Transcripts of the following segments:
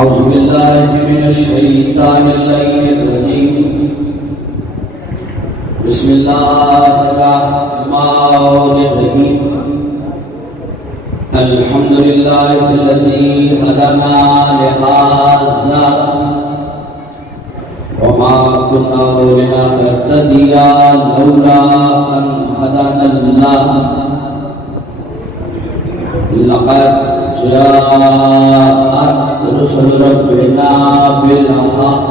اعوذ باللہ من الشیطان الرجیم بسم اللہ الرحمن الرحیم الحمدللہ الذی ہدانا لہذا وما كنا لنهتدي لولا ان هدانا الله لقد جاءت رسل ربنا بالحق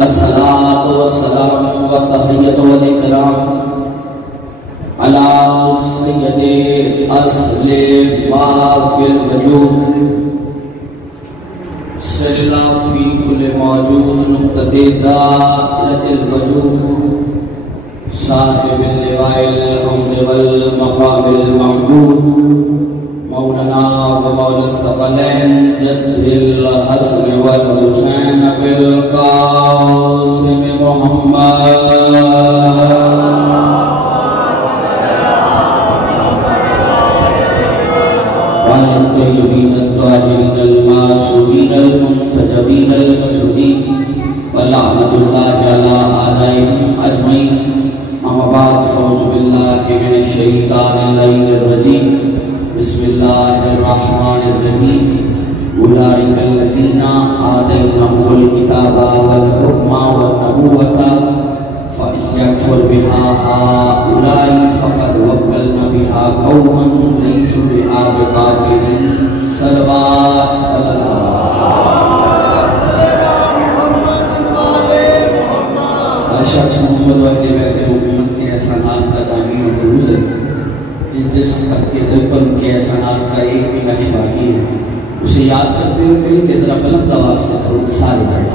الصلاة والسلام والتحية والإكرام على سيد أرسل في الوجود سجلا في كل موجود نقطة دائرة الوجود صاحب اللواء الحمد والمقام المحمود مولانا ومولى الثقلين جد الحسن والحسين بالقاسم محمد وعلى الطيبين الطاهرين المعصومين المنتجبين المسعودين ولعنة الله على أعدائهم أجمعين. أما بعد فأعوذ بالله من الشيطان الرجيم بسم الله الرحمن الرحيم أولئك الذين آتيناهم الكتاب والحكم والنبوة فإن يكفر بها هؤلاء فقد وكلنا بها قوما ليسوا بها بكافرين. صلوات الله شخص محمد و اہل بیت محمد کے احسانات کا تعمیم و تروز ہے. جس تک کے دل پر ان کے احسانات کا ایک بھی نقش باقی ہے اسے یاد کرتے ہوئے ملی کہ ذرا بلند آواز سے درود سارے پڑھیں.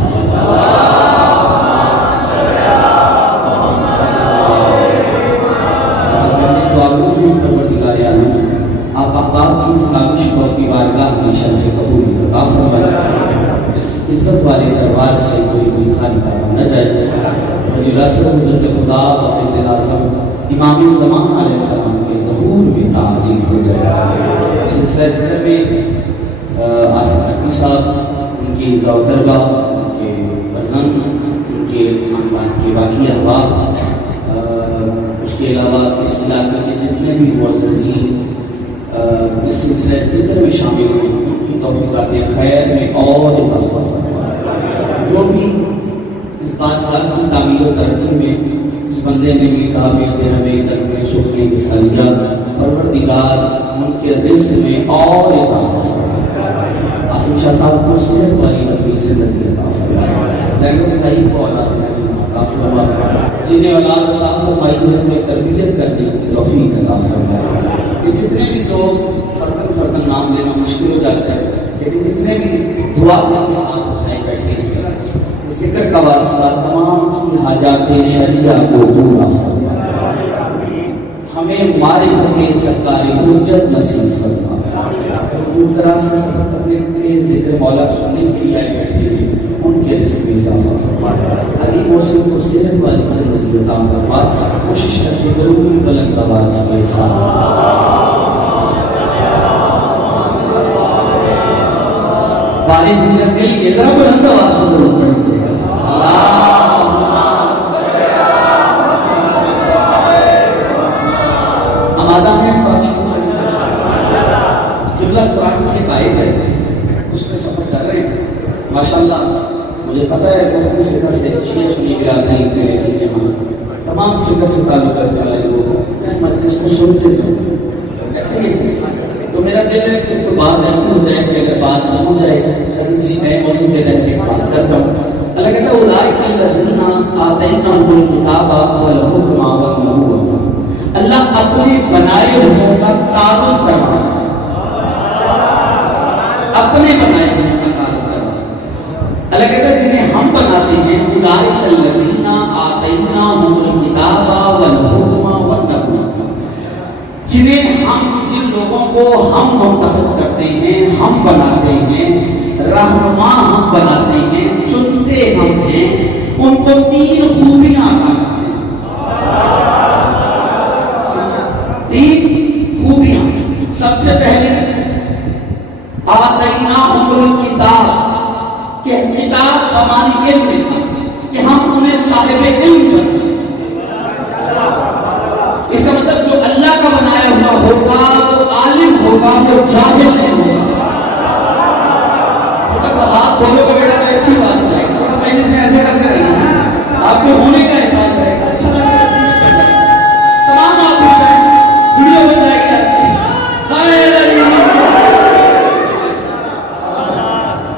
سب سے پہلے دعا گو کہ پروردگار عالم آپ احباب کی اس کاوش کو اپنی بارگاہ کی شرف قبول عطا فرمائیں. اس عزت والے دربار سے کوئی خالی کام نہ جائے. ولیلاصل حضرت خدا و قائد اعظم امام زمان علیہ السلام کے ظہور میں تعجیل ہو جائے. اس سلسلہ ذکر میں آصف نقوی صاحب ان کی زوجربہ ان کے فرزند ان کے خاندان کے باقی احباب اس کے علاوہ اس علاقے کے جتنے بھی معززین اس سلسلہ ذکر میں شامل ہیں ان کی توفیقات خیر میں اور اضافہ فرمائے. جو بھی اس بات کی تعمیر و ترقی میں اس بندے نے بھی کہا میں تیرا میں ترقی سوچنے کی صلاحیت پروردگار ان کے رزق میں اور اضافہ فرمائے. آصف شاہ صاحب کو صحت والی نبی زندگی عطا فرمائے. زینب بھائی کو اولاد نبی عطا فرمائے. جنہیں اولاد عطا فرمائی گھر میں تربیت کرنے کی توفیق عطا فرمائے. یہ جتنے بھی لوگ فردن نام لینا مشکل ہو جاتا ہے لیکن جتنے بھی دعا کے ہاتھ اٹھائے بیٹھے ہیں ذکر کا واسطہ تمام کی حاجات شریعہ کو دور فرمائے. ہمیں معرفت سرکار حجت نصیب فرمائے. دور دراز سے ذکر مولا سننے کے لیے آئے بیٹھے ہیں ان کے رزق میں اضافہ فرمائے. علی موسیٰ کو صحت والی زندگی عطا فرمائے. کوشش کرتے درود بلند آواز کے ساتھ بارے دل کے ذرا بلند آواز سے درود پڑھیں. آمادہ ہیں قبلہ قرآن کی ایک آیت ہے اس میں سمجھ کر رہے ہیں. ماشاءاللہ مجھے پتہ ہے مختلف فکر سے شیعہ سنی کے آتے ہیں لیکن یہاں تمام فکر سے تعلق کرنے والے لوگ اس مجلس کو سنتے ہیں ایسے ہی تو میرا دل ہے کہ کوئی بات ایسی ہو جائے کہ اگر بات نہ ہو جائے شاید کسی نئے موضوع کے تحت ایک بات کر جاؤں. اللہ کہتا ہے اولئک الذین آتیناہم الکتاب والحکم والنبوۃ. اللہ اپنے بنائے ہوئے کا تعارف کروا ہے. اپنے بنائے ہوئے کا تعارف کروا. اللہ کہتا ہے جنہیں ہم بناتے ہیں اولئک الذین آتیناہم الکتاب والحکم والنبوۃ. جنہیں ہم جن لوگوں کو ہم منتخب کرتے ہیں ہم بناتے ہیں رہنما ہم بناتے ہیں چنتے ہم ہیں ان کو 3 خوبیاں عطا کرتے ہیں. 3 خوبیاں. سب سے پہلے آتیناہم الکتاب کہ کتاب بمعنی علم تھا کہ ہم انہیں صاحب علم بنائیں. اس کا مطلب جو اللہ کا بنایا ہوا ہوگا وہ عالم ہوگا, وہ جاہل نہیں ہوگا. تھوڑا سا ہاتھ کھولو کہ بیٹا تو اچھی بات ہو جائے گی, تھوڑا پہلے سے ایسے کرتے رہیے, آپ کے ہونے کا احساس رہے گا. اچھا تمام بات ہو جائے, ویڈیو بن جائے گی آپ کی.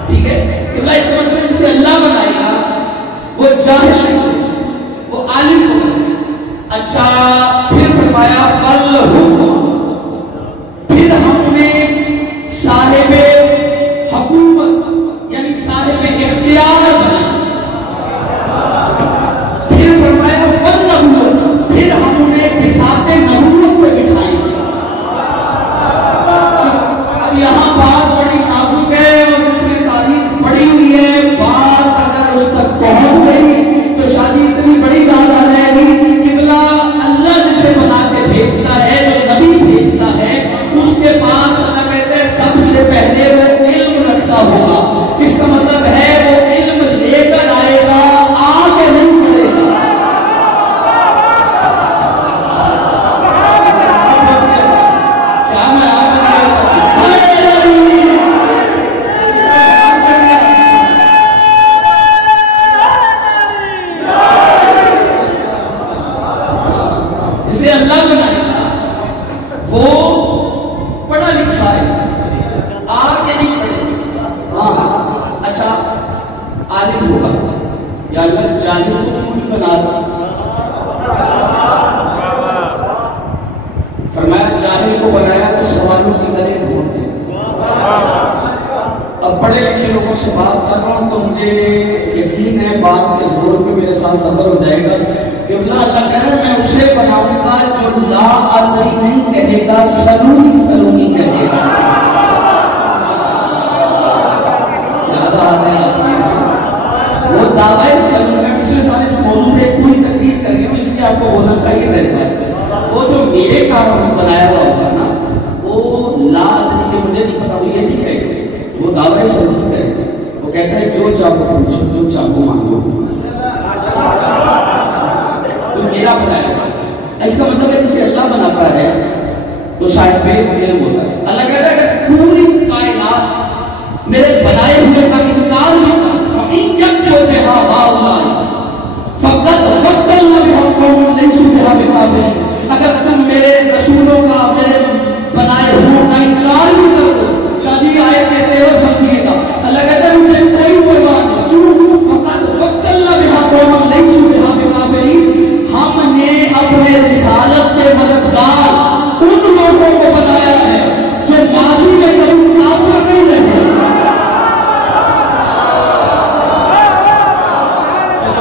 ٹھیک ہے, اس کا مطلب جسے اللہ بنائے گا وہ جاہل نہیں ہوگا, وہ عالم ہوگا. اچھا پھر فرمایا بل پھر ہم نے صاحب حکومت یعنی صاحب اختیار بنایا. پھر فرمایا والنبوت پھر ہم نے بساط نبوت پہ بٹھائی. اب یہاں بات بڑی نازک ہے اور اس میں تاریخ پڑی ہوئی ہے, بات اگر اس تک پہنچ گئی تو شادی اتنی بڑی بات آ جائے گی. اللہ جسے بنا کے بھیجتا ہے, جو نبی بھیجتا ہے, اس کے پاس اللہ کہتے ہیں سب سے پہلے وہ علم رکھتا ہوگا. اس کا مطلب ہے وہ علم لے کر آئے گا, آگے نہیں پڑے گا. کیا میں اللہ بنائے گا وہ پڑھا لکھا ہے, آگے نہیں پڑھے گا. ہاں اچھا عالم ہوگا یا اللہ جاہل کو کیوں نہیں بنا رہا؟ فرمایا جاہل کو بنایا تو سوالوں کی گلے ڈھونڈ دے. اب پڑھے لکھے لوگوں سے بات کر رہا ہوں تو مجھے یقین ہے بات کے زور پہ میرے ساتھ سفر ہو جائے گا کہ اللہ کہہ رہا ہے میں اسے بناؤں گا جو لا ادری نہیں کہے گا, سلونی سلونی کہے گا. کیا بات ہے, وہ دعوی سلونی. میں پچھلے سال اس موضوع پہ ایک پوری تقریر کر گیا ہوں, اس لیے آپ کو ہونا چاہیے رہتا ہے. وہ جو میرے کاروں بنایا ہوا ہوگا نا وہ لا ادری کے مجھے نہیں پتا, وہ یہ نہیں کہے گا, وہ دعوی سلونی کہے گا. وہ کہتا ہے جو چاہو پوچھو, جو چاہو مانگو, میرا بنایا ہوا. اس کا مطلب ہے جسے اللہ بناتا ہے تو صاحب علم ہوتا ہے. اللہ کہتا ہے کہ پوری کائنات میرے بنائے ہوئے کا انکار بھی اگر تم میرے رسولوں کا, میرے بنائے ہوئے کا انکار بھی کر دو. شادی آئے کہتے ہو سمجھیے گا, اللہ کہتا ہے مجھے کوئی پرواہ نہیں. کیوں؟ فقط وقت اللہ بہا قوم لیسوا بہا بکافرین. ہم نے اپنے رسالت کے مددگار ان لوگوں کو بنایا ہے جو ماضی میں کبھی کافر نہیں رہے.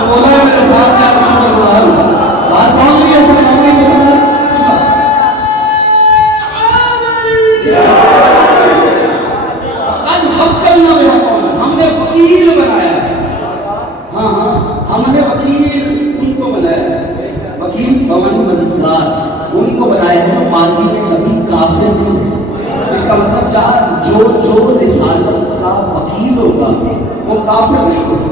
بولا ہے میرے ساتھ کیا مشکل ہوا ہے, بات کون لی ہے سر نوکری میں سمجھ. ہم نے وکیل بنایا ہے. ہاں ہاں ہم نے وکیل ان کو بنایا ہے, وکیل بمعنی مددگار ان کو بنایا ہے ماضی میں کبھی کافر نہیں ہے. اس کا مطلب جو رسالت کا وکیل ہوگا وہ کافر نہیں ہوگا.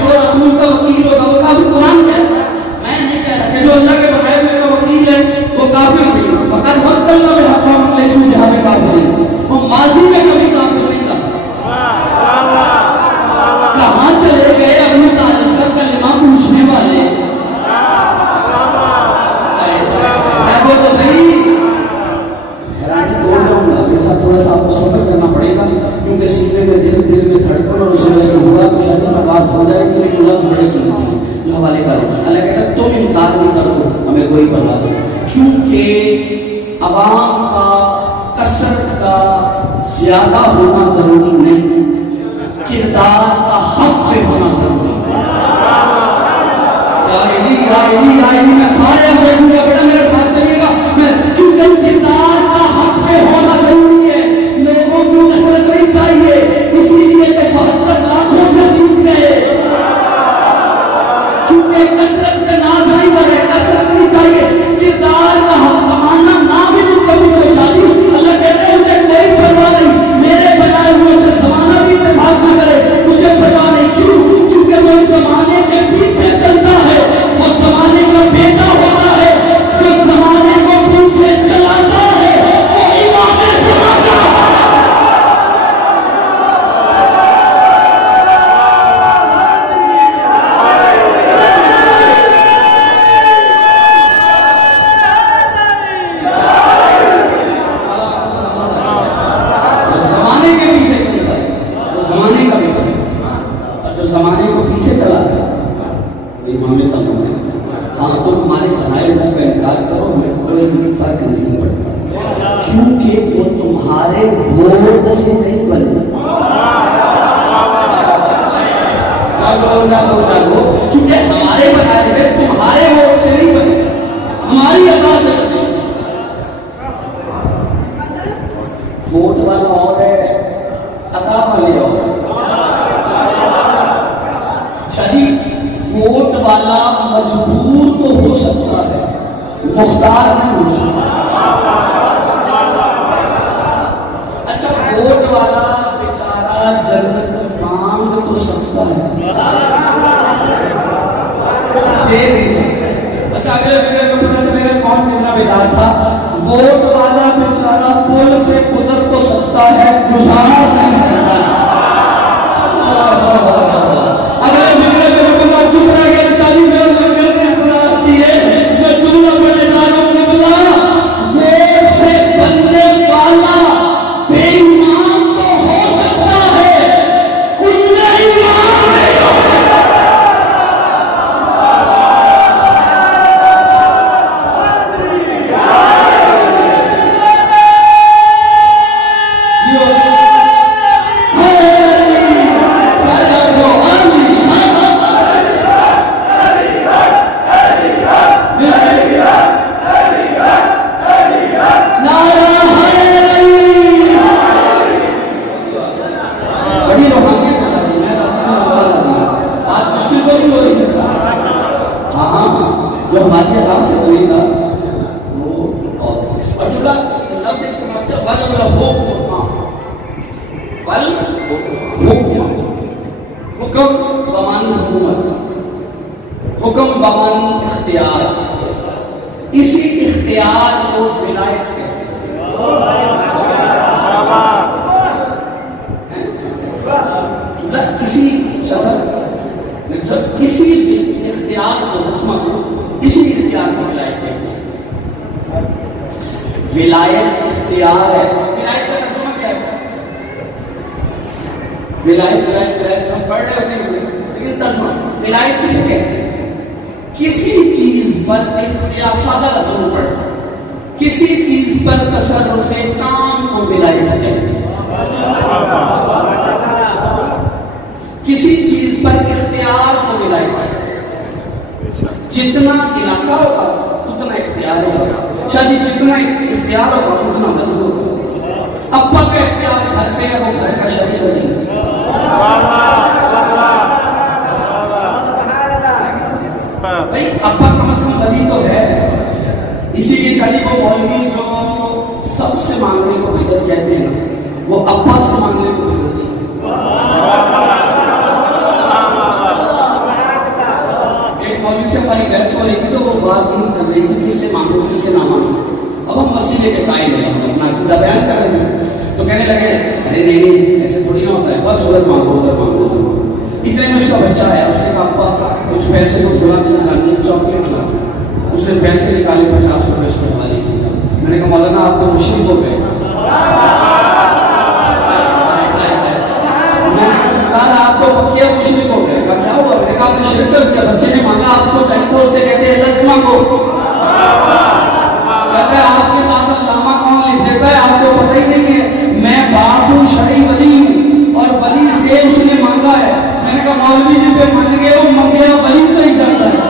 جو رسول کا وکیل ہوگا وہ کافر. قرآن کہتا ہے, میں نہیں کہہ رہا کہ جو اللہ کے بنائے ہوئے کا وکیل ہے وہ کافر نہیں ہوگا. فقط وقت اللہ میں حقام لیسوا بہا بکافرین, وہ ماضی میں کبھی کافر نہیں رہا. کہاں چلے گئے ابو طالب کا کلمہ پوچھنے والے؟ وہ تو صحیح حیرانی بول رہا ہوں گا, میرے ساتھ تھوڑا سا آپ کو سفر کرنا پڑے گا کیونکہ سینے میں دل میں دھڑکن اور اسے میں ہوا تو شاید میں بات ہو جائے کہ لیکن لفظ بڑے قیمتی ہیں جو حوالے کرو. اللہ کہتا ہے تم انکار نہیں کر دو, ہمیں کوئی پرواہ نہیں, کیونکہ عوام کا کثرت کا زیادہ ہونا ضروری نہیں, کردار کا حق پہ ہونا ضروری ہے. میں سارے دیکھوں گا, بیٹا میرے ساتھ چلیے گا, میں کیونکہ کردار کا حق پہ ہونا ضروری ہے. لوگوں کو کثرت نہیں چاہیے, اسی لیے کہ 72 لاکھوں سے جیت گئے, کیونکہ کثرت پہ ناز نہیں کرے, کثرت نہیں چاہیے. کردار کا حق ہمارے بنائے ہوئے کا انکار کرو، ہمیں کوئی فرق نہیں پڑتا، کیونکہ وہ تمہارے ووٹ سے نہیں بنے۔ جاگو کیونکہ ہمارے بنائے ہوئے تمہارے ووٹ سے نہیں بنے، ہماری عطا سے بنے۔ ووٹ والا اور ہے، عطا والے اور ہے۔ ووٹ والا مجبور تو ہو سکتا ہے، مختار نہیں ہو سکتا۔ اچھا ووٹ والا بیچارہ جنت مانگ تو سکتا ہے، دے نہیں سکتا۔ اچھا اگلے ویڈیو میں پتہ چلے گا کون کتنا بیدار تھا۔ ووٹ والا بیچارہ پل سے گزر تو سکتا ہے، گزار نہیں سکتا۔ چپ رہ گیا شادی میں میں جملہ پڑھنے جا رہا ہوں کہ بلا وہ سے بننے والا بے ایمان تو ہو سکتا ہے، کل ایمان نہیں ہو سکتا۔ جو ہماری عذاب سے کوئی تھا وہ اور جملہ لفظ استعمال کیا حکم بمانی حکومت، حکم بمانی اختیار، اسی اختیار کو ولایت کہتے ہیں۔ اسی اختیار کو حکومت، اسی اختیار کو ولایت کہتے ہیں۔ ولایت اختیار ہے۔ ولایت کا ترجمہ کیا ہے؟ ولایت ہم پڑھ رہے ہوتے ہیں لیکن ترجمہ ولایت کسے کہتے ہیں؟ کسی چیز پر اختیار، سادہ لفظوں پر کسی چیز پر تصرف تام کو ولایت کہتے ہیں۔ کسی چیز پر اختیار کو ولایت کہتے ہیں۔ جتنا علاقہ ہوگا اتنا اختیار ہوگا، شاید جتنا اختیار ہوگا اتنا بند ہوگا۔ ابا کا اختیار گھر پہ ہے، وہ گھر کا شریک نہیں۔ بھائی ابا کم از کم ولی تو ہے، اسی لیے شادی کو مولوی جو سب سے مانگنے کو بدعت کہتے ہیں وہ ابا سے مانگنے کو بدعت نہیں۔ ایک مولوی سے ہماری بحث ہو رہی تھی تو وہ بات نہیں چل رہی تھی کس سے مانگو کس سے نہ مانگو۔ اب ہم مسئلے کے قائل ہیں، اپنا عقیدہ بیان کر رہے ہیں تو کہنے لگے ارے نہیں ایسے تھوڑی نہ ہوتا ہے، بس ادھر مانگو ادھر مانگو ادھر مانگو۔ اتنے میں اس کا بچہ ہے، اس نے کہا ابا کچھ پیسے کو فلاں چیز لانی ہے، چاکلیٹ لا۔ اس نے پیسے نکالے 50 روپے، اس کو حوالے کیا۔ میں نے کہا مولانا آپ تو مشرک ہو گئے۔ آپ تو پکیا مشرک ہو گئے۔ کیا ہوا؟ میں نے کہا آپ نے شرک کر دیا، بچے نے مانگا آپ کو چاہیے تھا، اس سے کہتے ہیں دس مانگو۔ کہتا ہے آپ کے ساتھ علامہ کون لکھ دیتا ہے، آپ کو پتہ ہی نہیں ہے میں باپ ہوں، شرعی ولی ہوں، اور ولی سے اس نے مانگا ہے۔ میں نے کہا مولوی جی پہ مان گئے ہو، منگیا ولی تو ہی جاتا ہے۔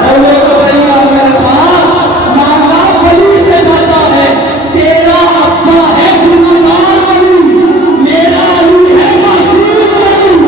بولو تو صحیح آپ میرے ساتھ، مانگا ولی سے جاتا ہے۔ تیرا ابا ہے گناہگار ولی، میرا علی ہے معصوم ولی۔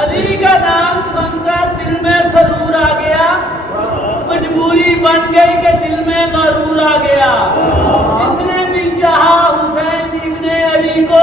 علی کا نام سن کر دل میں سرور آ گیا، مجبوری بن گئی کہ دل میں غرور آ گیا۔ جس نے بھی چاہا حسین ابن علی کو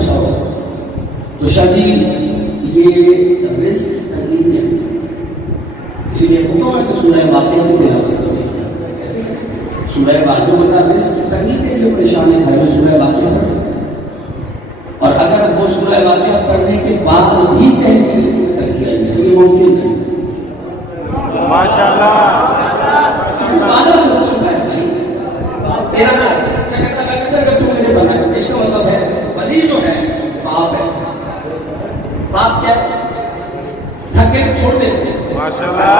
غصہ ہو. تو شادی یہ رزق تقدیر ہے. اسی لیے حکم ہے کہ سورہ واقعہ کی تلاوت کرو. ایسے سورہ واقعہ بتا رزق تقدیر ہے. جو پریشان ہے گھر میں سورہ واقعہ پڑھو. اور اگر وہ سورہ واقعہ پڑھنے کے بعد بھی کہیں کہ اس میں ترقی آئی ہے تو یہ ممکن نہیں. ماشاءاللہ اس کا مطلب ہے ولی جو ہے باپ ہے. باپ کیا تھکے چھوڑ دیتے ہیں. ماشاءاللہ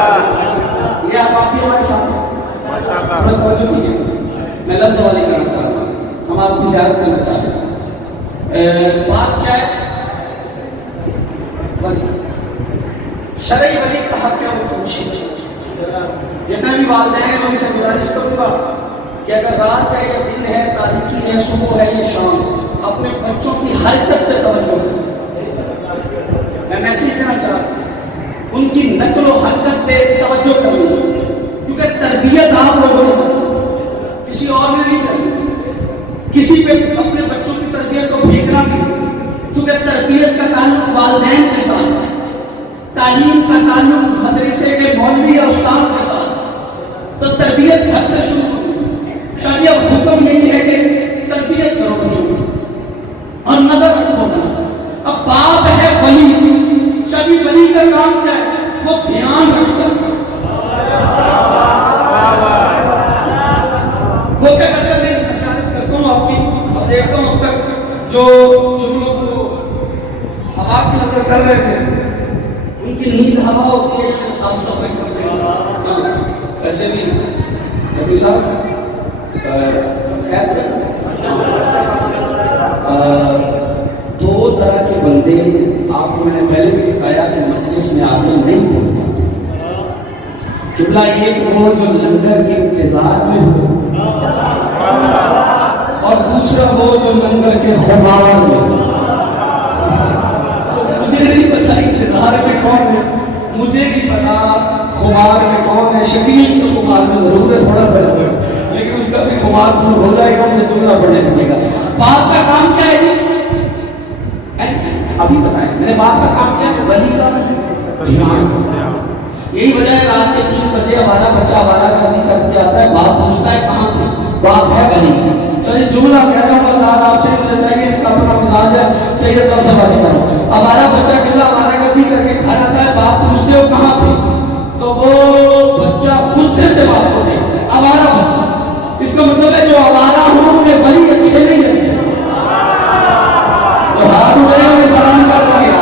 یہ آپ بھی ہمارے ساتھ ماشاءاللہ توجہ کیجیے. میں لفظ والی کرنا چاہتا ہوں. ہم آپ کی زیارت کرنا چاہتے ہیں. باپ کیا ہے؟ ولی. شرعی ولی کا حق ہے وہ کوشش. جتنے بھی والدین ہیں ان سے گزارش کروں گا کہ اگر رات ہے یا دن ہے, تاریکی ہے, صبح ہے یا شام, اپنے بچوں کی حرکت پہ توجہ کریں. میں میسیج دینا چاہتا ہوں ان کی نقل و حرکت پہ توجہ کرنی, کیونکہ تربیت آپ لوگوں نے کرنی, کسی اور نے نہیں کرنی. کسی پہ اپنے بچوں کی تربیت کو پھینکنا نہیں, کیونکہ تربیت کا تعلق والدین کے ساتھ ہے, تعلیم کا تعلق مدرسے کے مولوی اور استاد کے ساتھ. تو تربیت گھر سے شروع ہوتی ہے. شاید اب حکم یہی ہے کہ تربیت کرو بچوں کی اور نظر رکھو. اب باپ ہے ولی, شاید ولی کا کام کیا ہے؟ وہ دھیان رکھتا ہے. وہ کیا کرتا ہے؟ میں خیالت کرتا ہوں آپ کی, اب دیکھتا ہوں اب تک جو لوگ ہوا کی نظر کر رہے تھے ان کی نیند ہوا ہوتی ہے جو ساتھ صفائی کرتے ہیں. ایسے بھی نبی صاحب خیر دو طرح کے بندے آپ کو میں نے پہلے بھی بتایا کہ مجلس میں آ کے نہیں بولتا. قبلہ ایک وہ جو لنگر کے انتظار میں ہو, اور دوسرا وہ جو لنگر کے خمار میں. مجھے نہیں پتا انتظار میں کون ہے, مجھے نہیں پتا خمار میں کون ہے. شکیل تو خمار میں ضرور ہے, تھوڑا فرق ہے, لیکن اس کا بھی خمار دور ہو جائے گا, مجھے چولہا پڑنے دیجیے گا. باپ کا کام کیا ہے؟ ابھی بتائیں میں نے باپ کا کام کیا ہے؟ ولی کا. یہی وجہ ہے رات کے 3 بجے ہمارا بچہ ہمارا گردی کر کے آتا ہے, باپ پوچھتا ہے کہاں تھے, باپ ہے ولی. چلیے جملہ کہہ رہا ہوں اللہ آپ سے, مجھے چاہیے اپنا مزاج ہے سید صاحب سے باتیں کرو. ہمارا بچہ قبلہ ہمارا گردی کر کے کھا جاتا ہے, باپ پوچھتے ہو کہاں تھے, تو وہ بچہ غصے سے باپ کو دیکھتا ہے. ہمارا بچہ, اس کا مطلب ہے جو ہمارا ہو انہیں ولی اچھے نہیں لگتے. تو ہاتھ اٹھائے انہیں سلام کر دیا,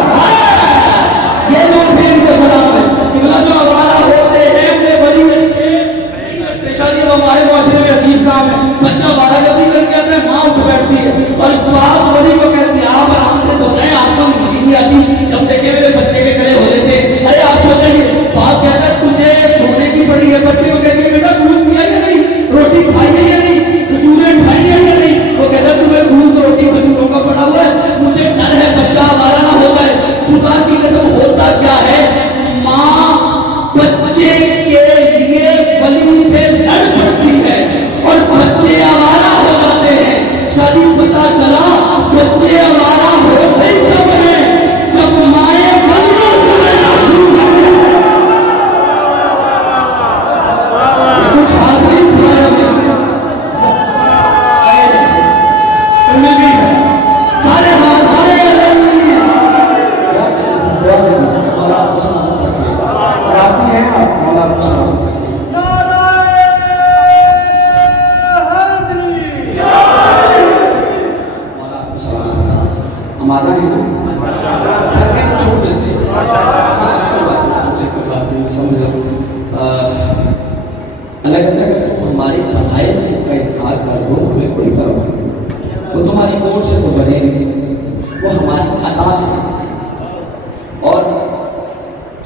یہ لوگ تھے ان کو سلام ہے. قبلہ جو ہمارا ہوتے ہیں انہیں ولی اچھے نہیں لگتے. شاید یہ ہمارے معاشرے میں عجیب کام ہے, بچہ ہمارا گردی کر کے آتا ہے, ماں اٹھ بیٹھتی ہے اور باپ ولی کو کہتی ہے آپ آرام سے سو جائیں, آپ کو نیند نہیں آتی. جب دیکھے میرے بچے کے گلے ہو لیتے, ارے آپ سو جائیے. باپ کہتا ہے تجھے سونے کی پڑی ہے, بچے کو کہتی ہے بیٹا دودھ پیا یا نہیں, روٹی کھائی ہے یا نہیں, کھجوریں کھائی ہے یا نہیں. وہ کہتا ہے تمہیں دودھ روٹی کھجوروں کا پڑا ہوا ہے, مجھے ڈر ہے بچہ ہمارا نہ ہو جائے. خدا کی قسم ہوتا کیا ہے, ماں بچے کے لیے ولی سے لڑ پڑتی ہے اور بچے ہمارا ہو جاتے ہیں. شادی پتا چلا بچے ہمارا ہوتے ہی تب ہیں جب مائیں ولیوں سے لڑنا شروع کر دیں. کچھ ہاتھ نہیں پھیلایا مل گئی ہے, سارے ہاتھ آئے مولا آپ کو سلامت رکھیے. آپ بھی ہیں آپ, مولا آپ کو سلامت رکھیے. ہمارا ہے نا چھوڑ دیتے اللہ کہتا ہے کہ تم ہماری بھلائی کا انکار کر دو, ہمیں کوئی پرواہ نہیں. وہ تمہاری کوٹ سے تو بنے نہیں, وہ ہماری عطا سے. اور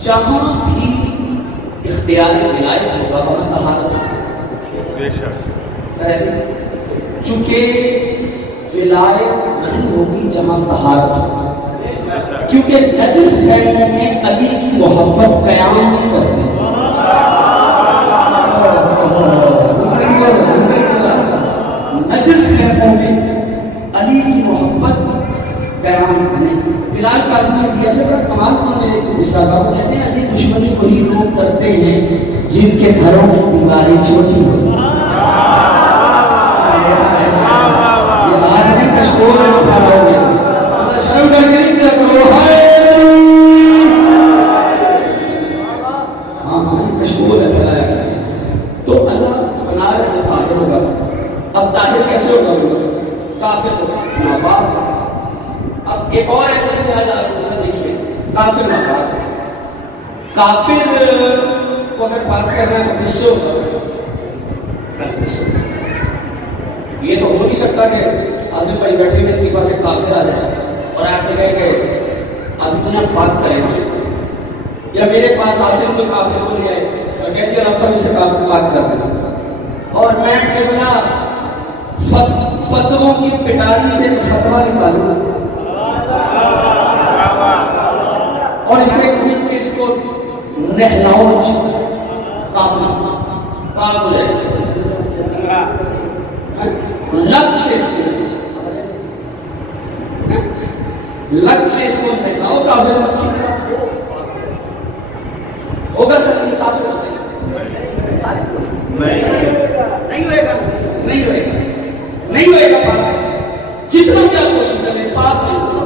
جہاں بھی اختیار ولایت ہوگا وہاں طہارت ہوگی. چونکہ ولایت نہیں ہوگی جہاں طہارت ہوگی, کیونکہ نجس قوموں میں علی کی محبت قیام نہیں کرتی. نجس قوموں میں علی کی محبت فرمان نے اس طرح کا کہتے ہیں علی دشمن وہی لوگ کرتے ہیں جن کے گھروں کی دیواریں چھوٹی ہوتی ہیں. یہ آدمی کشکول میں اٹھا رہا ہوگا شرم کر کے نہیں کرو کشکول ہے پھیلایا گیا. تو اللہ بنا رہے ہیں طاہر ہوگا. اب طاہر کیسے ہوگا؟ کافر ہوگا ناپاک. اب ایک اور ایک سے آ جا رہا دیکھیے کافر ناپاک ہے. کافر کو اگر بات کر رہے ہیں تو کس سے ہوگا؟ یہ تو ہو نہیں سکتا کہ آصف بھائی بیٹھے ہوئے اتنی پاس ایک کافر آ جائے اور آپ نے کہے کہ آصف بھائی آپ بات کریں ہم, یا میرے پاس آصف تو کافر کو لے آئے اور کہتی ہے آپ سب اس سے بات کر دیں اور میں قبلہ فتووں کی پٹاری سے فتوہ نکالوں اور اسے خود کے اس کو نہلاؤ کافی پاک ہو جائے لگ سے اس کو نہلاؤ کافی مچھی ہوگا. سر حساب سے نہیں ہوئے گا نہیں ہوئے گا پاک. جتنا بھی آپ کوشش کریں پاک نہیں ہوگا.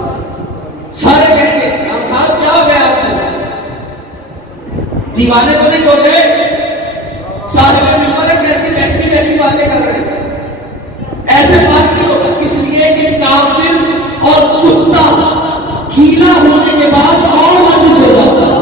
سارے کہیں گے ہم صاحب کیا ہو گیا آپ کو, دیوانے تو نہیں ہو گئے, سارے کیسی بہتی بہتی باتیں کر رہے ہیں. ایسے بات نہیں ہوگا اس لیے کہ کافر اور کتا کیلا ہونے کے بعد اور محسوس ہو جاتا ہے.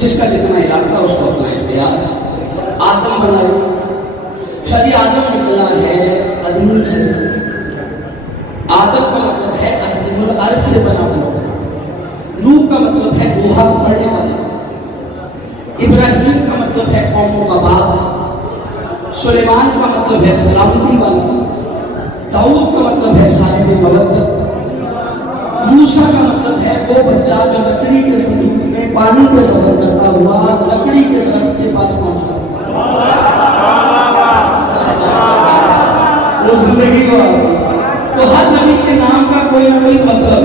جس کا جتنا علاقہ اس کو اپنا اختیار. آدم بنائے شادی آدم نکلا ہے عدیم سے. آدم کا مطلب ہے عدیم الارض سے بنا ہوا. نوح کا مطلب ہے دوحہ پڑھنے والا. ابراہیم کا مطلب ہے قوموں کا باپ. سلیمان کا مطلب ہے سلامتی والا. داؤد کا مطلب ہے صاحب مودت. موسیٰ کا مطلب ہے وہ بچہ جو لکڑی کے صندوق میں پانی کو سفر کرتا ہوا لکڑی کے درخت کے پاس پہنچا. وہ زندگی کو تو ہر نبی کے نام کا کوئی نہ کوئی مطلب.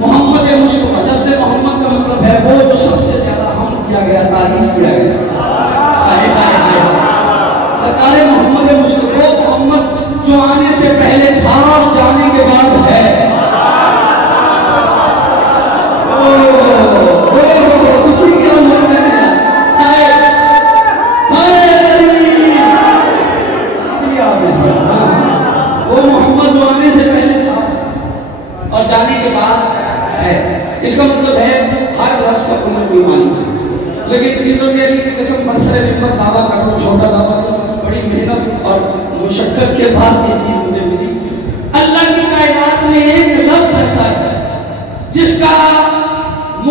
محمد مصطفیٰ جب سے محمد کا مطلب ہے وہ جو سب سے زیادہ حمد کیا گیا تعریف کیا گیا. سرکار محمد مصطفیٰ محمد جو آنے سے پہلے تھا اور جانے کے بعد ہے. جانے کے بعد ہے. اس کا مطلب ہے ہر لفظ کا کوئی معنی ہے. لیکن عزت علی کی قسم برسر خدمت دعویٰ کروں چھوٹا دعویٰ نہیں, بڑی محنت اور مشقت کے بعد یہ چیز مجھے ملی. اللہ کی کائنات میں ایک لفظ ایسا ہے جس کا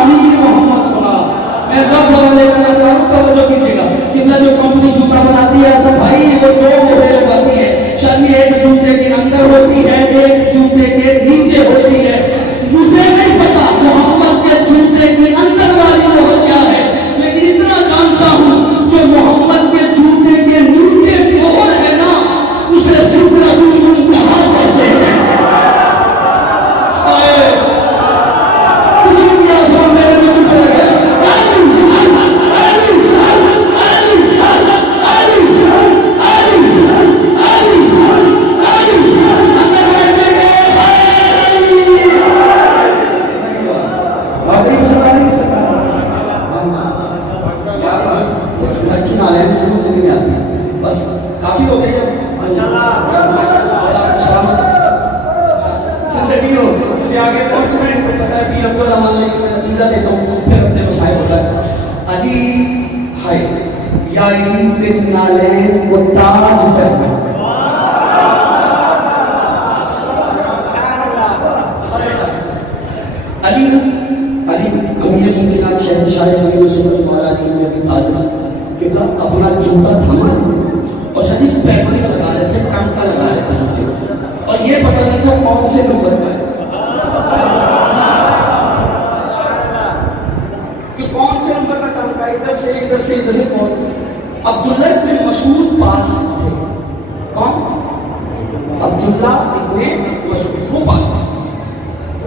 امیر محمد صلی اللہ. میں لفظ حوالے کرنا چاہوں تو توجہ کیجیے گا. قبلہ جو کمپنی جوتا بناتی ہے ایسا بھائی وہ دو مہرے لگاتی ہے. شادی ایک جوتے کے اندر ہوتی ہے, ایک جوتے کے نیچے ہوتی ہے. مجھے نہیں پتا محمد کے جوتے کے اندر والی مہر کیا ہے, لیکن اتنا جانتا ہوں جو محمد کے جوتے کے نیچے مہر ہے نا اسے سدرۃ المنتہا کہتے ہیں. بس کافی ہو گئی زندگی ہو مجھے آگے پہنچنا ہے. پتہ ہے بھی عبدالرحمان لیکن میں نتیجہ دیتا ہوں پھر اپنے مسائل ہوتا ہے. علی ہائے یا علی تن نالے کو تاج پہنا. علی امیر ممکنات شہنشاہ امیر سنت مولا علی میں بھی طالب کہ اپنا جوتا تھما اور شریف پیمانے لگا رہے تھے, ٹانکا لگا رہے تھے جوتے, اور یہ پتہ نہیں تھا کون سے نمبر کا ہے کہ کون سے نمبر کا ٹانکا ہے. ادھر سے کون. عبداللہ ابن مسعود پاس تھے. کون؟ عبداللہ ابن مسعود وہ پاس تھے.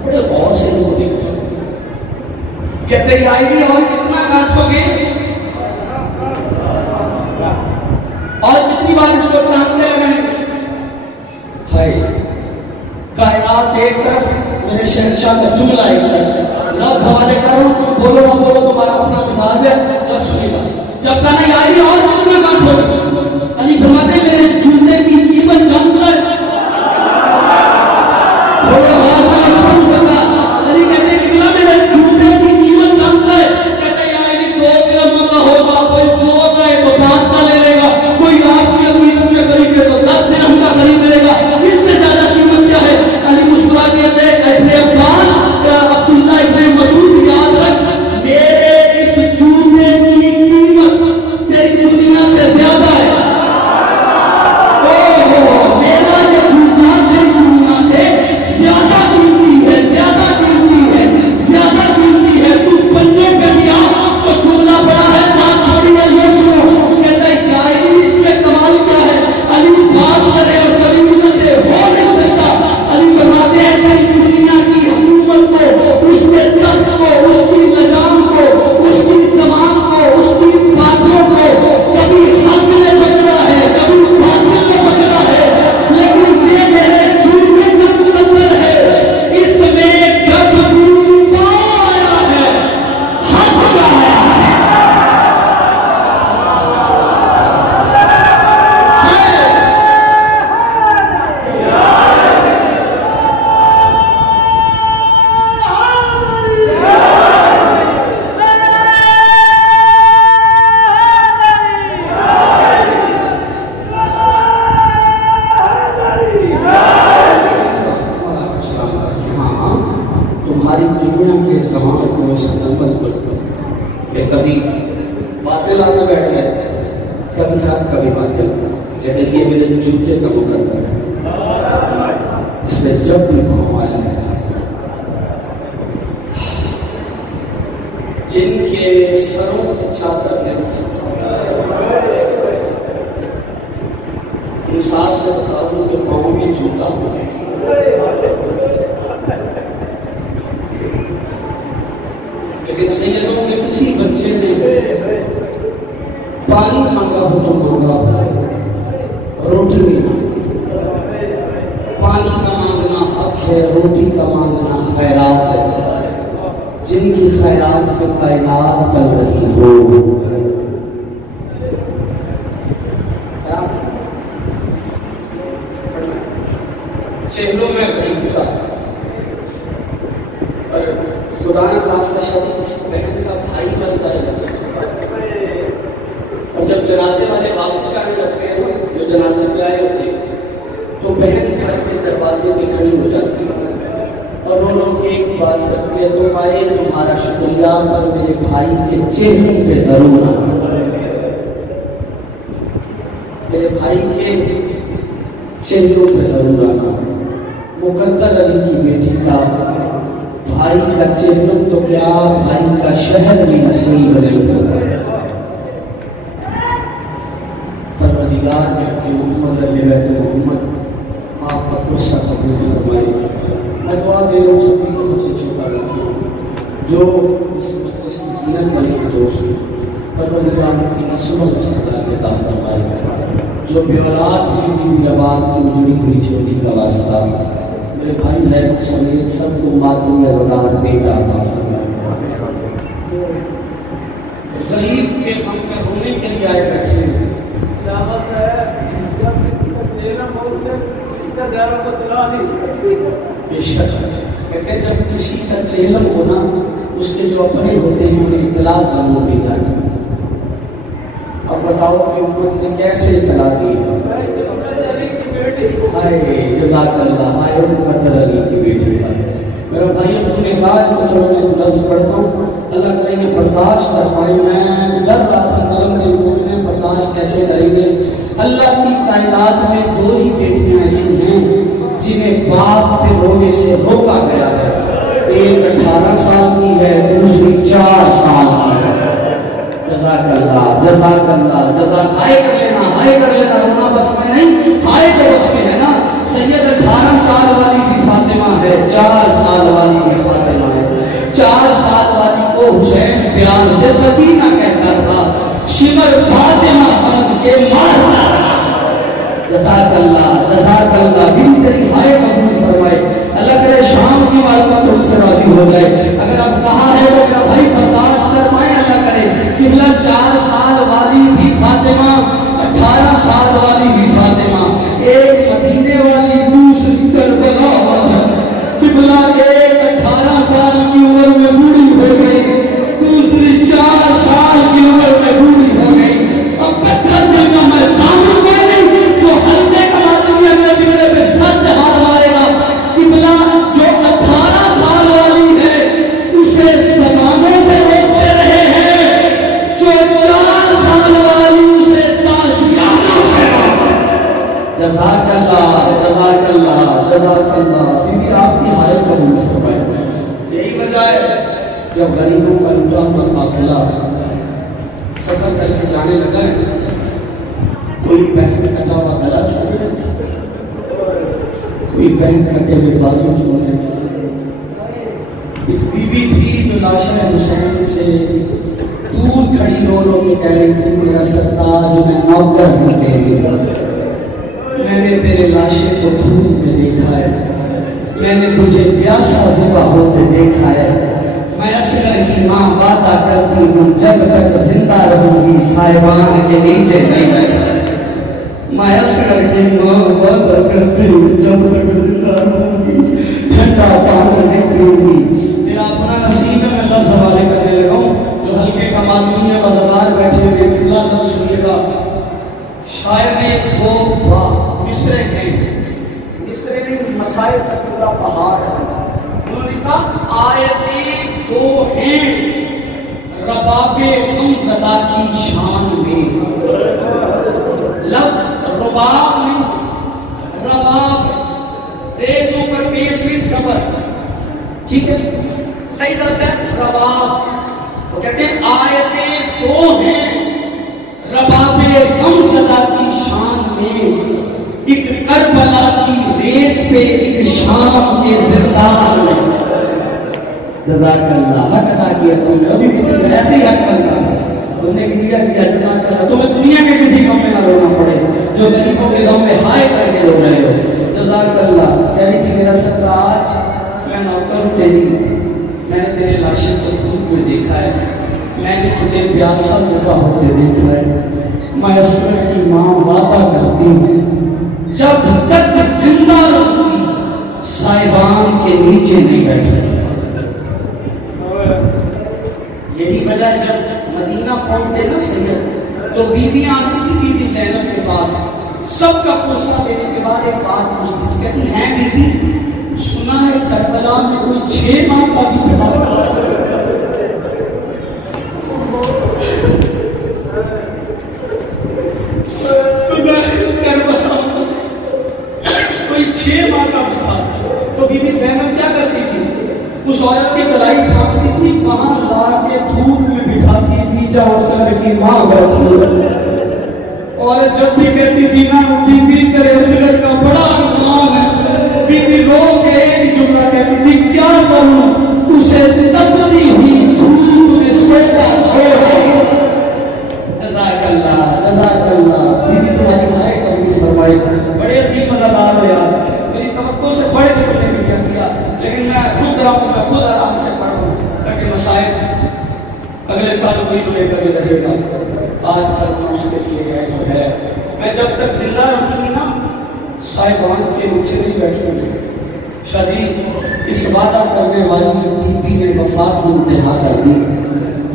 بڑے غور سے ہوتے کہتے آئی اور کتنا کانٹو گے اور کتنی بار اس کو ٹانکتے لگے. ہائے کائنات ایک طرف, میرے شہنشاہ کا جملہ ایک طرف. لفظ حوالے کرو, بولو نہ بولو تمہارا اپنا مزاج ہے. لفظ سنیے گا. جب کہا یاری اور کتنا کانٹو گے, علی فرماتے میرے جوتے کی قیمت جانتا ہے. علی کہتے کہ میرے جوتے کی قیمت جانتا ہے. کہتے یاری 2 درہم کا ہوگا, کوئی 2 کا ہے تو 5 کا لے لے گا, کوئی آپ کی امید میں خریدے تو 10 درہم کا خرید لے گا, اس سے زیادہ قیمت کیا ہے. علی مسکرا کے کہتے ابن عباس عبداللہ ابن مسعود یاد رکھ میرے اس جوتے کی قیمت تیری دنیا سے زیادہ ہے. میرا یہ جوتا تیری دنیا سے زیادہ قیمتی ہے, زیادہ قیمتی ہے, زیادہ قیمتی ہے. تو پنجے پہ بھی آ تو جملہ بڑا ہے, بات تھوڑی ہے. یہ سنو کہتا ہے کیا اس میں کمال کیا ہے. علی بات کرے اور کبھی بھی نہ دے, ہو نہیں سکتا. علی فرماتے ہیں تیری دنیا کی حکومت کو, اس کے تخت کو, اس کی نظام کو, اس کی زمان کو, اس کی باتوں کو کبھی حق نے پکڑا ہے, کبھی باتوں نے پکڑا ہے, لیکن یہ میرے جھوٹے کا مقدر ہے. اس میں جب ڈوبا آیا ہے حق آیا ہے. تمہاری دنیا کے زمان کو اس حکومت کو کہ کبھی باطل آنے بیٹھ گئے, کبھی حق کبھی باطل, لیکن یہ میرے جوتے کا مقدر ہے. اس میں جب بھی بھاؤ آیا ہے جن کے سروں کی چادر انصاف سے بتاؤں کہ پاؤں میں جوتا ہو, لیکن سیدوں کے کسی بچے نے پانی مانگا ہو تو مانگا ہو, روٹی نہیں مانگا. پانی کا مانگنا حق ہے, روٹی کا مانگنا خیرات ہے. جن کی خیرات میں کائنات چل رہی ہو, چہروں میں غریب کا, خدا نے خاص کا شادی کسی بہن کا بھائی بن جائے گا, اور جب جنازے والے واپس آنے لگتے ہیں جو جنازے پہ آئے ہوتے ہیں تو بہن گھر کے دروازے میں کھڑی ہو جاتی ہے اور وہ لوگ ایک بات کرتی ہے تم آئے تمہارا شکریہ پر میرے بھائی کے چہروں پہ ضرور آنا، میرے بھائی کے چہروں پہ ضرور آنا۔ مقدر علی کی بیٹی کا بھائی کا چہرہ تو کیا بھائی کا شہر بھی نصیب نہیں ہوگا۔ پروردگار کہتے ہیں محمد علی بیت محمد آپ کا غصہ قبول فرمائے۔ میں دعا دے رہا ہوں سب کا سب سے چھوٹا لڑکا جو اس کی زینت والی کے دوست پروردگار کی نسلوں میں سجاد عطا فرمائے، جو بے اولاد ہیں بیوی رباب کی اجڑی ہوئی چھوٹی کا واسطہ میرے بھائی زید سمیت سب کو ماتم عزادار بیٹا عطا فرمائے۔ غریب کے غم میں رونے کے لیے آئے بیٹھے ہیں، بے شک کہ جب کسی کا چہلم ہونا اس کے جو اپنے ہوتے ہیں انہیں اطلاع ضرور دی جاتی ہے۔ اب بتاؤ کہ امت نے کیسے اطلاع دی ہے؟ ہائے جزاک اللہ، ہائے مقدر علی کی بیٹی کا میرا بھائی اب نے کہا تو چلو میں لفظ پڑھتا ہوں، اللہ کریں گے برداشت فرمائے۔ میں ڈر رہا تھا نرم دل کو میں برداشت کیسے کریں گے۔ اللہ کی کائنات میں دو ہی بیٹیاں ایسی ہیں جنہیں باپ پہ رونے سے روکا گیا ہے، ایک 18 سال کی ہے، دوسری 4 سال کی ہے۔ جزاک اللہ جزاک اللہ جزاک، ہائے کر لینا ہائے کر لینا، رونا بس میں نہیں، ہائے تو بس میں ہے نا۔ سید 18 سال والی بھی فاطمہ ہے، 4 سال والی بھی فاطمہ ہے۔ 4 سال والی کو حسین پیار سے سکینہ کہتا تھا، شمر فاطمہ سمجھ کے مارتا رہا۔ جزاک اللہ بھی تیری ہائے قبول فرمائے، اللہ کرے شام کی معلومات تم سے راضی ہو جائے۔ اگر اب کہا ہے تو میرا بھائی برداشت فرمائے، اللہ کرے کہ 4 سال والی بھی فاطمہ، 18 سال والی بھی فاطمہ، ایک مدینے والی دوسری کربلا والا، قبلہ ایک 18 سال کی عمر میں بوڑھی ہو گئی، دوسری 4 سال کی عمر میں بوڑھی ہو گئی۔ اب پتھر دل کا میں سامنے کوئی نہیں جو حلقے کا آدمی اگلے جملے پہ سر ہاتھ مارے گا۔ قبلہ جو 18 سال والی ہے اسے زمانوں سے روکتے رہے ہیں، جو 4 سال والی اسے تازیانوں سے روکتے۔ جزاک اللہ جزاک اللہ جزاک اللہ، بیوی آپ کی ہائے قبول فرمائے۔ یہی وجہ ہے جب غریبوں کا لٹا ہوا قافلہ سفر کر کے جانے لگا ہے، کوئی بہن کٹا ہوا گلا چھوڑ رہے تھے، کوئی بہن کٹے ہوئے بازو چھوڑ رہے تھے۔ ایک بی بی تھی جو لاشیں حسین سے دور کھڑی رو رو کے کہہ رہی تھی، میرا سرتاج میں نوکر ہوں تیرے، میں نے تیرے لاشیں کو دھوپ میں دیکھا ہے، میں نے تجھے پیاسا ذبح ہوتے دیکھا ہے، میں اصغر کی ماں وعدہ کرتی ہوں جب تک زندہ رہوں گی سائبان کے نیچے نہیں بیٹھا، میں اصغر کی ماں وعدہ کرتی ہوں جب تک زندہ رہوں گی ٹھنڈا پانی نہیں پیوں گی۔ میرا اپنا نصیب ہے، میں لفظ حوالے کرنے لگا ہوں جو ہلکے کا مادمی ہے، وزدار بیٹھے ہوئے کھلا لفظ سنیے گا۔ شاعر نے 2 مصرے ہیں، مصرے نہیں مسائل کا پورا پہاڑ ہے، انہوں نے کہا آیتیں 2 ہیں رباب غم زدہ کی شان میں، لفظ رباب نہیں، رباب ریتوں پر پیشوی صبر، ٹھیک ہے صحیح لفظ ہے رباب۔ وہ کہتے ہیں آیتیں 2 ہیں رباب غم زدہ کی شان میں، ایک کربلا کی ریت پہ ایک شام کے زندان میں۔ جزاک اللہ، حق ادا کیا تم نے، ابھی بھی ایسے ہی حق بنتا تھا تم نے کیا جزاک اللہ۔ تمہیں دنیا کے کسی غم میں نہ رونا پڑے جو غریبوں کے غم میں ہائے کر کے رو رہے ہو۔ جزاک اللہ کہہ رہی تھی میرا سرتاج میں نوکر ہوں تیری، میں نے تیرے لاشیں کو دھوپ میں دیکھا ہے، میں نے تجھے پیاسا ذبح ہوتے دیکھا ہے، میں اصغر کی ماں وعدہ کرتی ہوں جب تک زندہ رہوں گی سائبان کے نیچے نہیں بیٹھے۔ یہی وجہ ہے جب مدینہ پہنچتے نا سید تو بیویاں آتی تھی بی بی زینب کے پاس، سب کا پوسا دینے کے بعد ایک بات پوچھتی تھی، کہتی ہیں بی بی سنا ہے کربلا میں کوئی 6 ماہ کا بھی تھا. کربلا کوئی 6 ماہ کا بھی تھا. تو بی بی زینب کیا کرتی تھی؟ اس عورت کی کلائی تھامتی تھی، وہاں لا کے دھوپ میں بٹھاتی تھی جہاں سر کی ماں بیٹھی. اور جب بھی کہتی تھی نا بی بی تیرے سر کا بڑا ارمان ہے، بی بی رو کے ایک جملہ کہتی تھی کیا کروں اسے تپتی ہوئی دھوپ میں سوتا چھوڑے. جزاک اللہ جزاک اللہ. بی بی تمہاری بھائی قبول فرمائے. بڑے عظیم مزادار ہو یار، میری توقع سے بڑے تم نے کیا کیا، لیکن میں رک رہا ہوں، میں خود آرام سے پڑھ رہا ہوں تاکہ مسائل اگلے سال کوئی تو لے کر رہے گا. آج کا اس کے لیے ہے جو ہے، میں جب تک زندہ رہوں گی نا صاحبان کے نیچے نہیں بیٹھوں گی. شاہ جی اس وعدہ کرنے والی بی بی نے وفات کی انتہا کر دی.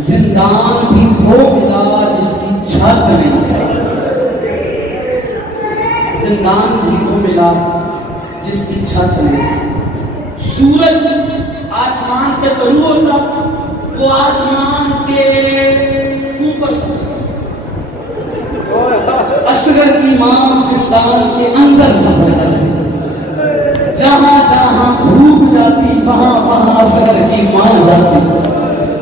زندان بھی وہ ملا جس کی چھت نہیں تھی، زندان بھی وہ ملا جس کی چھت نہیں تھی. سورج آسمان کے طلوع ہوتا، وہ آسمان کے اوپر سبزہ. اصغر کی ماں زندان کے اندر سفر کرتی، جہاں جہاں دھوپ جاتی وہاں وہاں اصغر کی ماں جاتی.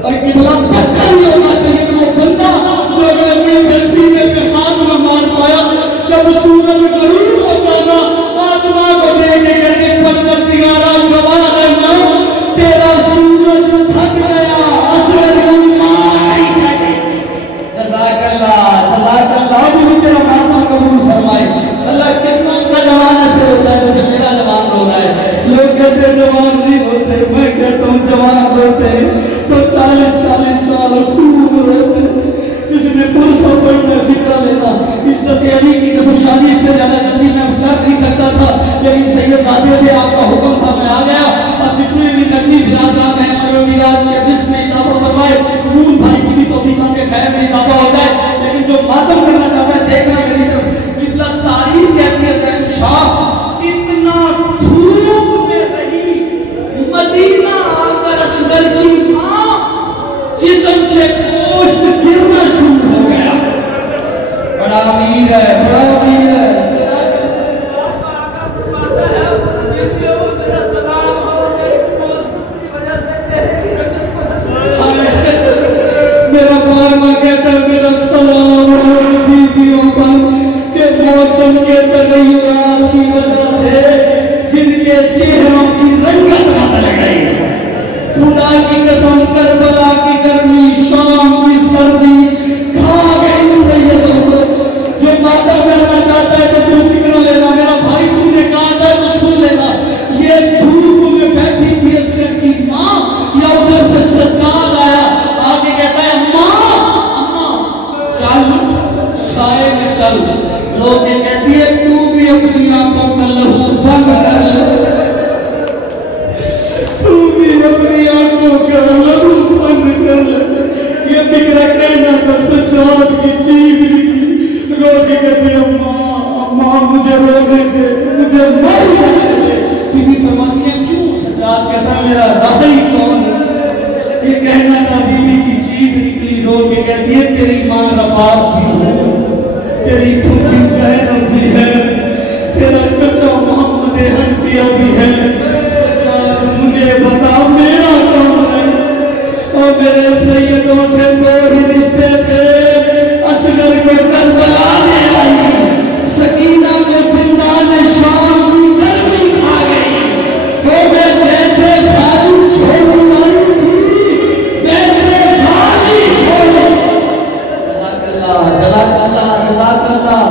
اور قبلہ پتھر نہیں ہونا چاہیے وہ بندہ جو اپنی پیسی میں ہاتھ میں مار پایا. جب سورج غروب ہوتا نا آسمان کو دیکھ کے کہتے پروردگارا گواہ رہنا تیرا سورج تھک گیا، اصغر کی ماں نہیں تھکی. جزاک اللہ جزاک اللہ. بھی تیرا ماتم قبول فرمائے. اللہ کس طرح کا جوان ایسے ہوتا ہے جیسے میرا جوان رو رہا ہے. لوگ کہتے ہیں جوان نہیں ہوتے، میں کہتا ہوں جوان روتے تو 40 سال خوب روتے. جس نے پرسوں پڑھنا فکر لینا عزت علی کی قسم شادی سے زیادہ جلدی میں کر نہیں سکتا تھا، لیکن سید زادے تھے آپ کا حکم تھا میں آ گیا. اور جتنے بھی نقی برادران ہیں پروردگار کے رزق میں اضافہ فرمائے، خون بھائی کی بھی توفیقات کے خیر میں اضافہ ہو جائے. لیکن جو ماتم کرنا چاہتا ہے دیکھنا میری طرف قبلہ تاریخ کہتی ہے زین شاہ اتنا دھوپ میں رہی مدینہ آ کر اصغر کی ماں جسم سے گوشت گرنا شروع ہو گیا. بڑا امیر ہے بڑا امیر ہے. میرا بارما کہتا ہے میرا سلام ہو بیویوں پر کہ موسم کے تغیرات کی وجہ سے جن کے چہروں کی رنگت بدل گئی ہے. خدا کی قسم کربلا کی گرمی، شام کی سردی کھا گئی سیدوں کو. جو مادہ کرنا چاہتا ہے تو تم فکر لینا، میرا بھائی تم نے کہا تھا تو سن لینا. یہ دھوپ میں بیٹھی تھی اصغر کی ماں، یا ادھر سے سجاد آیا آگے کہتا ہے ماں چل سائے میں چل. لوگ یہ کہتی ہے تو بھی اپنی آنکھوں کا لہو بند کر لے، تو بھی اپنی آنکھوں کا لہو بند کر لے. یہ فکر کہنا تھا سجاد کی چیخ نکلی. لوگ کہتے ہیں ماں مجھے رونے دے، مجھے مر جانے دے. بی بی فرماتی ہے کیوں؟ سجاد کہتا ہے میرا راہی کون ہے؟ یہ کہنا تھا بی بی کی چیخ نکلی. لوگ کہتی ہے تیری ماں رباب بھی ہے، تیری پھوپھی زینب بھی ہے، تیرا چچا محمد حنفیہ بھی ہے. سجاد مجھے بتا میرا کون ہے؟ اور میرے سیدوں سے دو ہی رشتے تھے. اصغر کو کربلا لے آئی، سکینہ کو زندان شام کی گرمی کھا گئی. وہ میں جیسے بھائی چھوڑ لائی تھی ویسے بھائی چھوڑ. جزاک اللہ جزاک اللہ.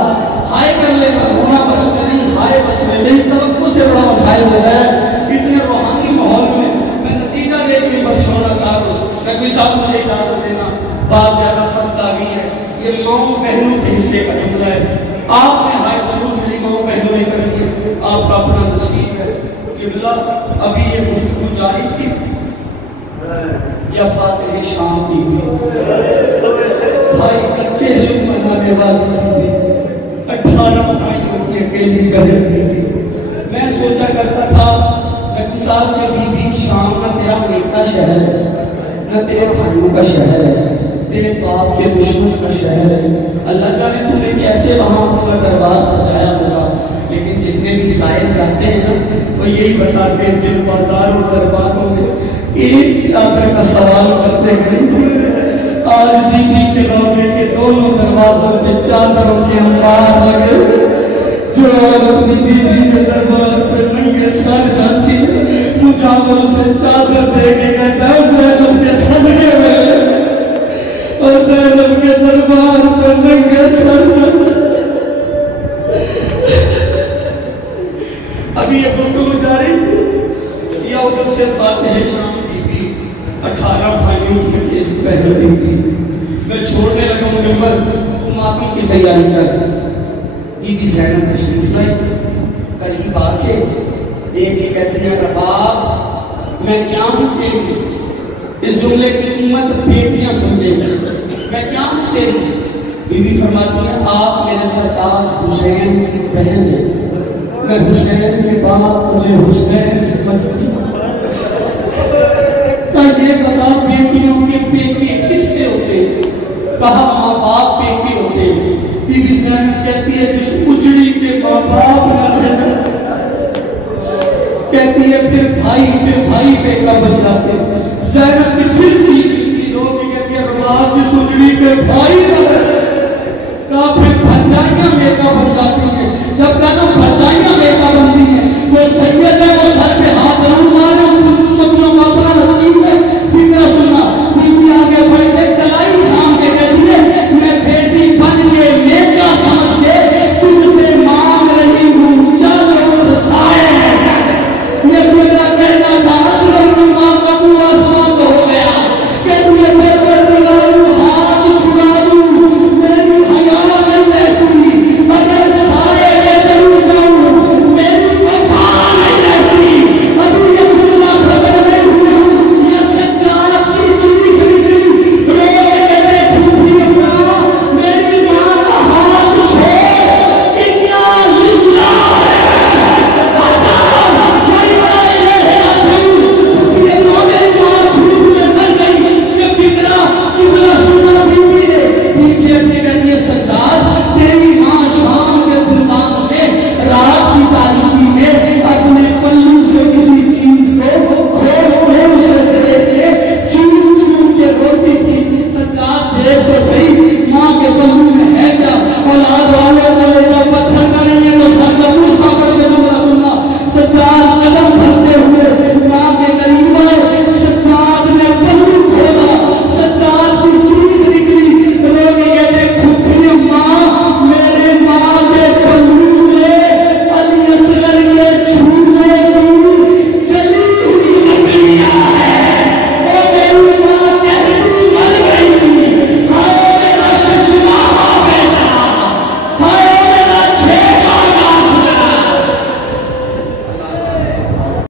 ہائے کر لے کر ہونا بس میری ہائے بس میں میری توقع سے بڑا مسائل ہو گیا ہے. اتنے روحانی ماحول میں نتیجہ لے کے برسونا چاہتا ہوں. کبھی صاحب مجھے اجازت دینا، بات زیادہ سخت آ گئی ہے. یہ ماؤں بہنوں کے حصے کا جملہ ہے. آپ نے ہائے ضرور میری ماؤں بہنوں نے کرنی ہے، آپ کا اپنا نصیب ہے. قبلہ ابھی یہ گفتگو جاری تھی یا فاتح شام کی ہوئی؟ بھائی کچے حلم منانے والی تھی، 18 بھائیوں کی اکیلی بہن تھی. میں سوچا کرتا تھا نبی صاحب کے بی شام نہ تیرا میکا شہر ہے، نہ تیرے بھائیوں کا شہر ہے، تیرے باپ کے دشمن کا شہر ہے۔ اللہ جانے تم نے کیسے وہاں اپنا دربار سجایا ہوگا، لیکن جتنے بھی زائر جاتے ہیں نا وہ یہی بتاتے ہیں جن بازاروں درباروں میں ایک چادر کا سوال کرتے گئے تھے، آج بی بی کے روزے کے دونوں دروازوں پہ چادروں کے انبار لگے۔ جو اپنی بیوی کے دربار پہ ننگے سر جاتی ہے، مجاور اسے چادر دے کے کہتا ہے زینب کے صدقے میں، اور زینب کے دربار پہ ننگے سر ابھی یہ گفتگو جاری تھی، یا ادھر سے فاتح شام بی بی 18 بھائیوں کی اکیلی بہن بی بی، میں چھوڑنے لگا ہوں نمبر تو ماتم کی تیاری کر۔ بی بی زینب تشریف لائی، قریب آ کے دیکھ کے کہتی ہے رباب میں کیا ہوں تیری، اس جملے کی قیمت بیٹیاں سمجھے میں کیا ہوں تیری۔ بی بی فرماتی ہے آپ میرے سرتاج حسین کی بہن ہیں، میں حسین کے بعد تجھے حسین سمجھتی ہوں۔ یہ بتا بیٹیوں کے پیکے کس سے ہوتے ہیں؟ کہا ماں باپ پیکے ہوتے ہیں۔ بی بی زینب کہتی ہے جس اجڑی کے ماں باپ نہ رہے، کہتی ہے پھر بھائی پیکا بن جاتے ہیں۔ زینب کی پھر چیز رو کے کہتی ہے رباب جس اجڑی کے بھائی نہ رہے، کہا پھر بھرجائیاں پیکا بن جاتی ہیں۔